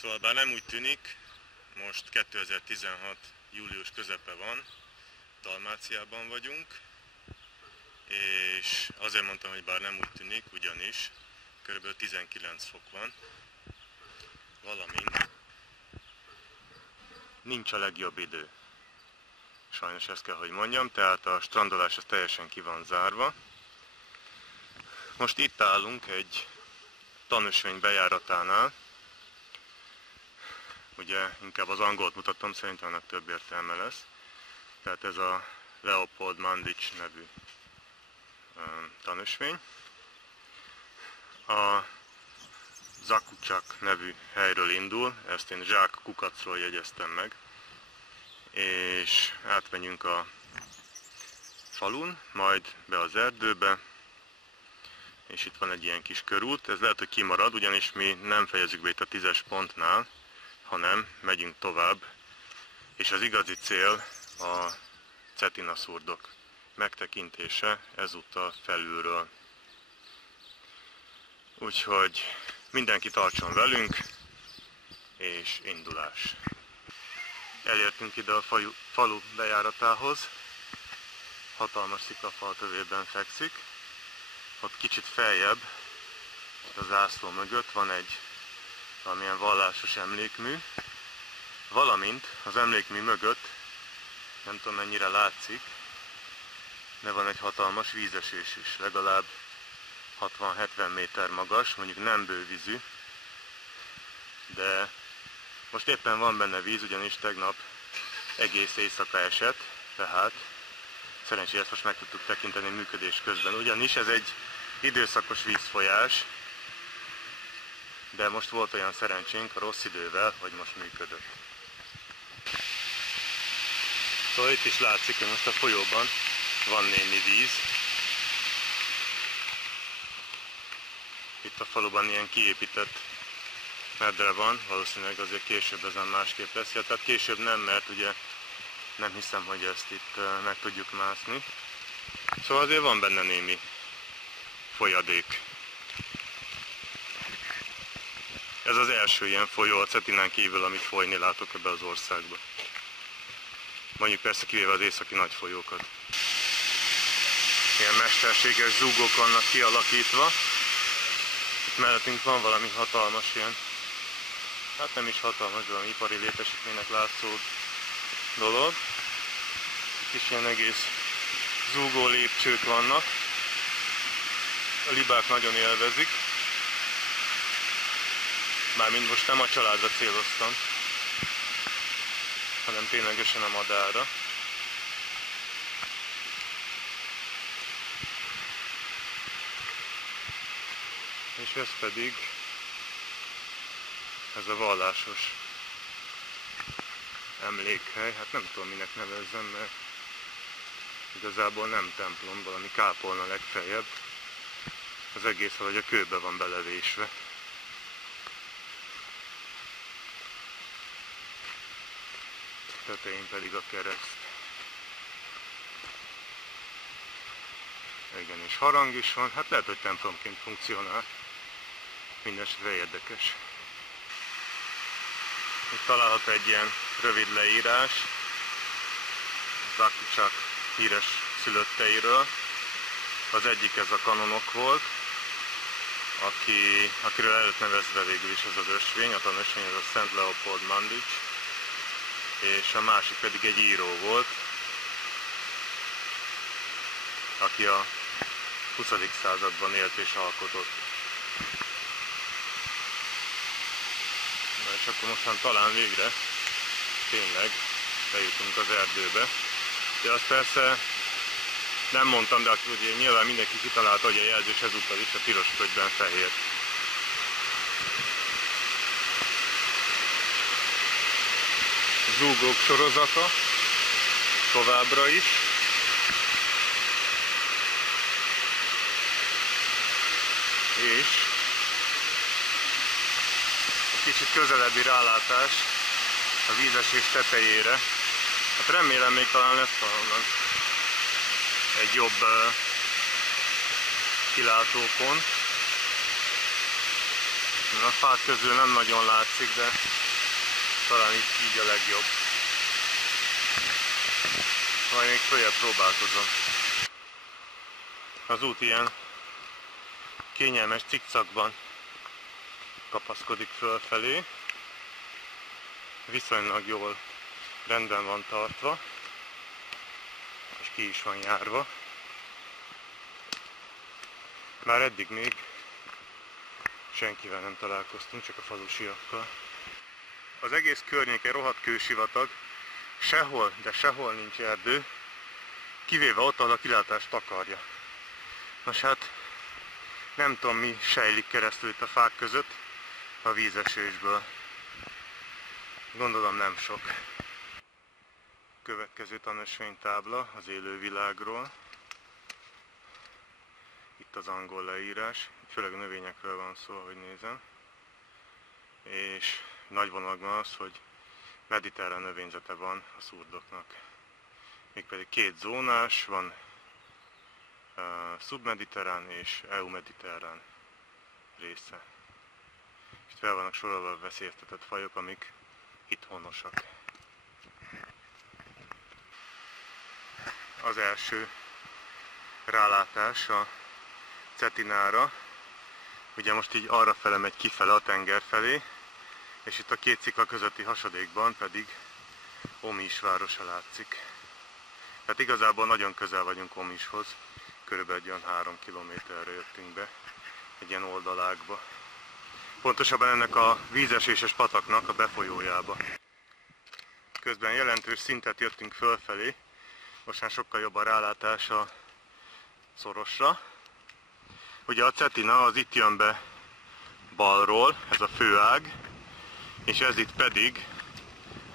Szóval bár nem úgy tűnik, most 2016. július közepe van, Dalmáciában vagyunk, és azért mondtam, hogy bár nem úgy tűnik, ugyanis kb. 19 fok van, valamint nincs a legjobb idő. Sajnos ezt kell, hogy mondjam, tehát a strandolás az teljesen ki van zárva. Most itt állunk egy tanösvény bejáratánál. Ugye inkább az angolt mutatom, szerintem annak több értelme lesz. Tehát ez a Leopold Mandic nevű tanösvény. A Zakucsak nevű helyről indul, ezt én Zsák Kukacról jegyeztem meg. És átmegyünk a falun, majd be az erdőbe, és itt van egy ilyen kis körút. Ez lehet, hogy kimarad, ugyanis mi nem fejezzük be itt a 10-es pontnál, hanem megyünk tovább, és az igazi cél a Cetinaszurdok megtekintése ezúttal felülről. Úgyhogy mindenki tartson velünk, és indulás! Elértünk ide a falu bejáratához, hatalmas sziklafal tövében fekszik. Ott kicsit feljebb, a zászló mögött van egy valamilyen vallásos emlékmű, valamint az emlékmű mögött, nem tudom mennyire látszik, de van egy hatalmas vízesés is, legalább 60-70 méter magas, mondjuk nem bővízű, de most éppen van benne víz, ugyanis tegnap egész éjszaka esett, tehát szerencsére ezt most meg tudtuk tekinteni működés közben, ugyanis ez egy időszakos vízfolyás, de most volt olyan szerencsénk a rossz idővel, hogy most működött. Szóval itt is látszik, hogy most a folyóban van némi víz. Itt a faluban ilyen kiépített medre van, valószínűleg azért később ezen másképp lesz. Ja, tehát később nem, mert ugye nem hiszem, hogy ezt itt meg tudjuk mászni. Szóval azért van benne némi folyadék. Ez az első ilyen folyó a Cetinán kívül, amit folyni látok ebbe az országba. Mondjuk persze kivéve az északi nagy folyókat. Ilyen mesterséges zúgók vannak kialakítva. Itt mellettünk van valami hatalmas ilyen, hát nem is hatalmas, valami ipari létesítménynek látszó dolog. Itt is ilyen egész zúgó lépcsők vannak. A libák nagyon élvezik. Mármint most nem a családra céloztam, hanem ténylegesen a madárra. És ez pedig ez a vallásos emlékhely, hát nem tudom minek nevezzem, mert igazából nem templom, valami kápolna legfeljebb. Az egész valahogy a kőbe van belevésve. Tetején pedig a kereszt. Igen, és harang is van, hát lehet, hogy templomként funkcionál. Mindenesetre érdekes. Itt található egy ilyen rövid leírás Zakucsak híres szülötteiről. Az egyik ez a kanonok volt, akiről el lett nevezve végül is ez az ösvény, a tanösvény, ez a Szent Leopold Mandic, és a másik pedig egy író volt, aki a 20. században élt és alkotott. Na és akkor mostan talán végre tényleg bejutunk az erdőbe. De azt persze nem mondtam, de ugye nyilván mindenki kitalálta, hogy a jelzés ezúttal is a piros ködben fehér. Zúgók sorozata továbbra is. És egy kicsit közelebbi rálátás a vízesés tetejére. Hát remélem még talán lesz valahonnan egy jobb kilátópont. A fák közül nem nagyon látszik, de talán így a legjobb. Majd még följebb próbálkozom. Az út ilyen kényelmes cikcakban kapaszkodik fölfelé. Viszonylag jól rendben van tartva, és ki is van járva. Már eddig még senkivel nem találkoztunk, csak a falusiakkal. Az egész környék egy rohadt kősivatag, sehol, de sehol nincs erdő, kivéve ott, ahol a kilátást takarja. Nos hát, nem tudom mi sejlik keresztül itt a fák között a vízesésből. Gondolom nem sok. Következő tanösvénytábla az élővilágról. Itt az angol leírás, főleg a növényekről van szó, ahogy nézem. És nagy vonalakban az, hogy mediterrán növényzete van a szurdoknak. Mégpedig két zónás, van szubmediterrán és EU-mediterrán része. Itt fel vannak sorolva a veszélyeztetett fajok, amik itt honosak. Az első rálátás a Cetinára. Ugye most így arrafele megy kifele a tenger felé, és itt a két szikla közötti hasadékban pedig Omis városa látszik. Tehát igazából nagyon közel vagyunk Omishoz, körülbelül olyan 3 kilométerre jöttünk be, egy ilyen oldalágba. Pontosabban ennek a vízeséses pataknak a befolyójába. Közben jelentős szintet jöttünk fölfelé, most már sokkal jobb a rálátás a Szorosra. Ugye a Cetina az itt jön be balról, ez a főág, és ez itt pedig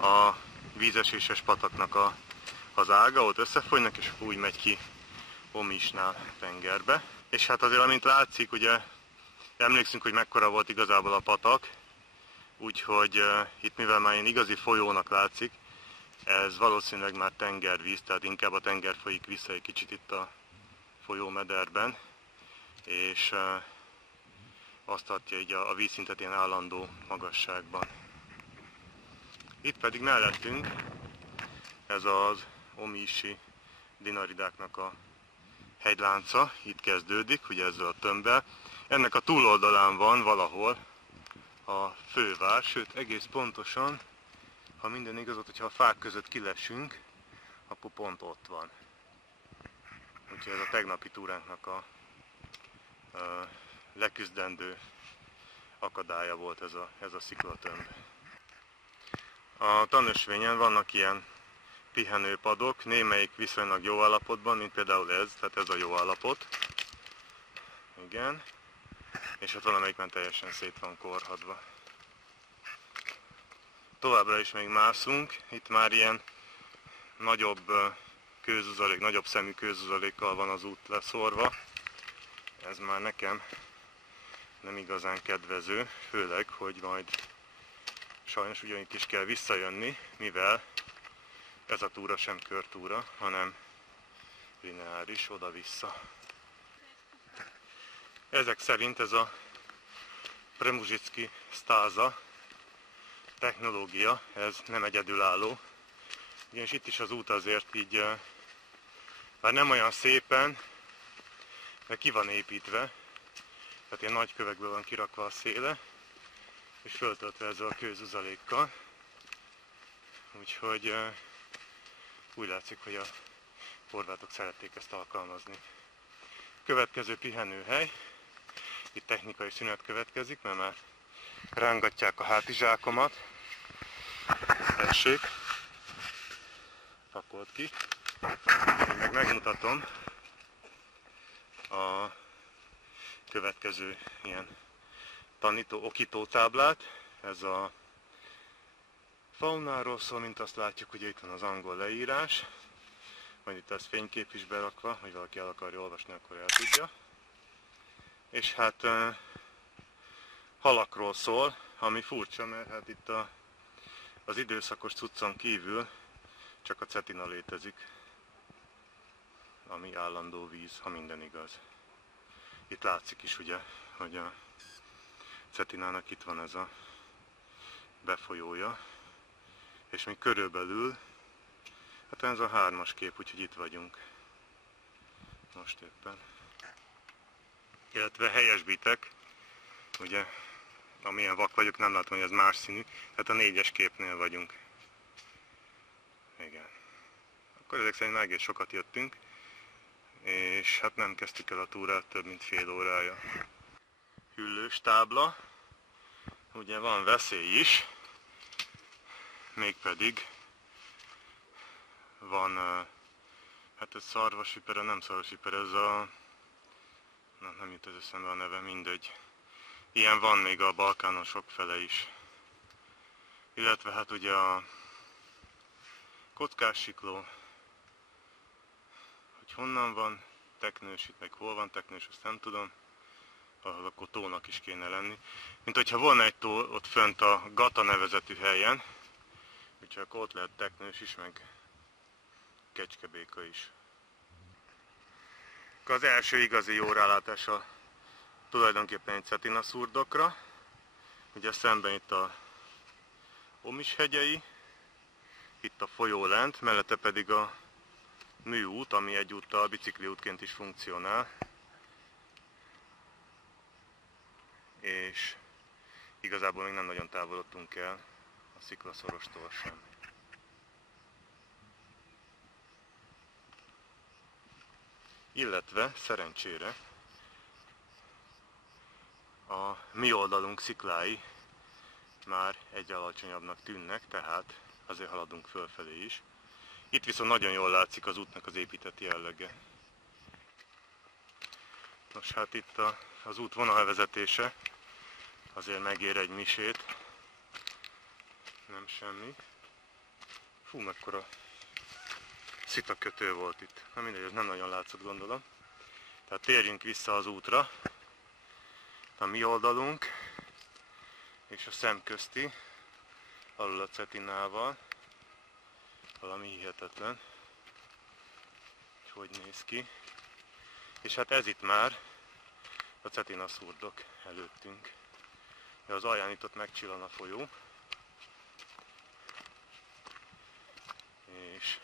a vízeséses pataknak az ága, ott összefolynak, és úgy megy ki Omisnál tengerbe. És hát azért, amint látszik, ugye emlékszünk, hogy mekkora volt igazából a patak, úgyhogy itt mivel már ilyen igazi folyónak látszik, ez valószínűleg már tengervíz, tehát inkább a tenger folyik vissza egy kicsit itt a folyómederben, és azt tartja így a vízszintet ilyen állandó magasságban. Itt pedig mellettünk ez az omisi dinaridáknak a hegylánca, itt kezdődik, ugye ezzel a tömbbel. Ennek a túloldalán van valahol a fővár, sőt egész pontosan, ha minden igaz, hogyha a fák között kilesünk, akkor pont ott van. Úgyhogy ez a tegnapi túránknak a leküzdendő akadálya volt ez a sziklatömb. A tanösvényen vannak ilyen pihenőpadok, némelyik viszonylag jó állapotban, mint például ez, tehát ez a jó állapot. Igen. És hát valamelyik már teljesen szét van korhadva. Továbbra is még mászunk, itt már ilyen nagyobb kőzuzalék, nagyobb szemű kőzuzalékkal van az út leszorva. Ez már nekem nem igazán kedvező, főleg, hogy majd sajnos ugyanitt is kell visszajönni, mivel ez a túra sem körtúra, hanem lineáris, oda-vissza. Ezek szerint ez a Przemuzsicki stáza technológia, ez nem egyedülálló. Ugyanis itt is az út azért így, már nem olyan szépen, de ki van építve, tehát ilyen nagy kövekből van kirakva a széle, és föltöltve ezzel a kőzuzalékkal. Úgyhogy úgy látszik, hogy a horvátok szerették ezt alkalmazni. Következő pihenőhely, itt technikai szünet következik, mert már rángatják a hátizsákomat. Tessék, pakolt ki. Én meg megmutatom a következő ilyen okító táblát. Ez a faunáról szól, mint azt látjuk, ugye itt van az angol leírás. Majd itt ez fénykép is berakva, hogy valaki el akarja olvasni, akkor el tudja. És hát halakról szól, ami furcsa, mert hát itt az időszakos cuccon kívül csak a Cetina létezik, ami állandó víz, ha minden igaz. Itt látszik is ugye, hogy a Cetinának itt van ez a befolyója, és mi körülbelül, hát ez a 3-as kép, úgyhogy itt vagyunk most éppen. Illetve helyesbítek, ugye, amilyen vak vagyok, nem látom, hogy ez más színű, tehát a 4-es képnél vagyunk. Igen. Akkor ezek szerint egész sokat jöttünk, és hát nem kezdtük el a túrát több mint fél órája. Hüllős tábla, ugye van veszély is, mégpedig van, hát ez szarvasvipera, nem szarvasvipera, ez a, nem jut ez eszembe a neve, mindegy. Ilyen van még a Balkánon sokfele is. Illetve hát ugye a kockássikló, hogy honnan van teknős, itt meg hol van teknős, azt nem tudom. Ahol akkor tónak is kéne lenni. Mint hogyha volna egy tó ott fönt a Gata nevezetű helyen, úgyhogy akkor ott lehet teknős is, meg kecskebéka is. Az első igazi jó rálátása tulajdonképpen egy Cetina szurdokra. Ugye szemben itt a Omis hegyei, itt a folyó lent, mellette pedig a műút, ami egyúttal bicikliútként is funkcionál. És igazából még nem nagyon távolodtunk el a sziklaszorostól sem. Illetve szerencsére a mi oldalunk sziklái már egyre alacsonyabbnak tűnnek, tehát azért haladunk fölfelé is. Itt viszont nagyon jól látszik az útnak az épített jellege. Nos, hát itt az út vonalvezetése azért megér egy misét. Nem semmi. Fú, mekkora szitakötő volt itt. Na mindegy, ez nem nagyon látszott, gondolom. Tehát térjünk vissza az útra. A mi oldalunk és a szemközti, alul a Cetinával. Valami hihetetlen, hogy néz ki. És hát ez itt már a Cetina szurdok előttünk. Az alján itt ott megcsillan a folyó, és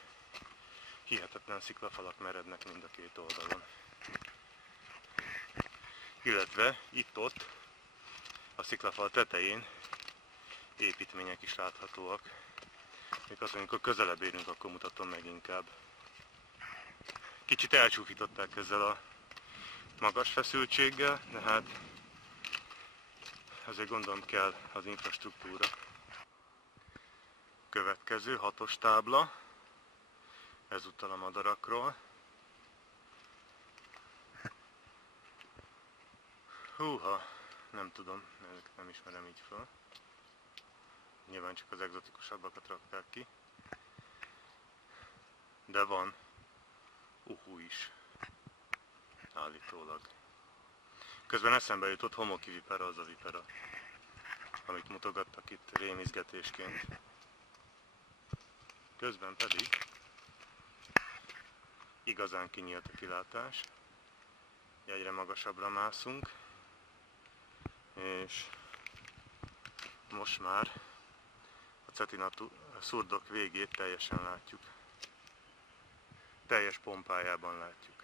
hihetetlen sziklafalak merednek mind a két oldalon. Illetve itt-ott a sziklafal tetején építmények is láthatóak. Még azt, amikor közelebb érünk, akkor mutatom meg inkább. Kicsit elcsúfították ezzel a magas feszültséggel, de hát ezért gondolom kell az infrastruktúra. Következő 6-os tábla, ezúttal a madarakról. Húha, nem tudom, ezeket nem ismerem így fel. Nyilván csak az egzotikusabbakat rakták ki. De van uhu is, állítólag. Közben eszembe jutott homoki vipera, az a vipera, amit mutogattak itt rémizgetésként. Közben pedig igazán kinyílt a kilátás, egyre magasabbra mászunk, és most már a Cetina szurdok végét teljesen látjuk. Teljes pompájában látjuk.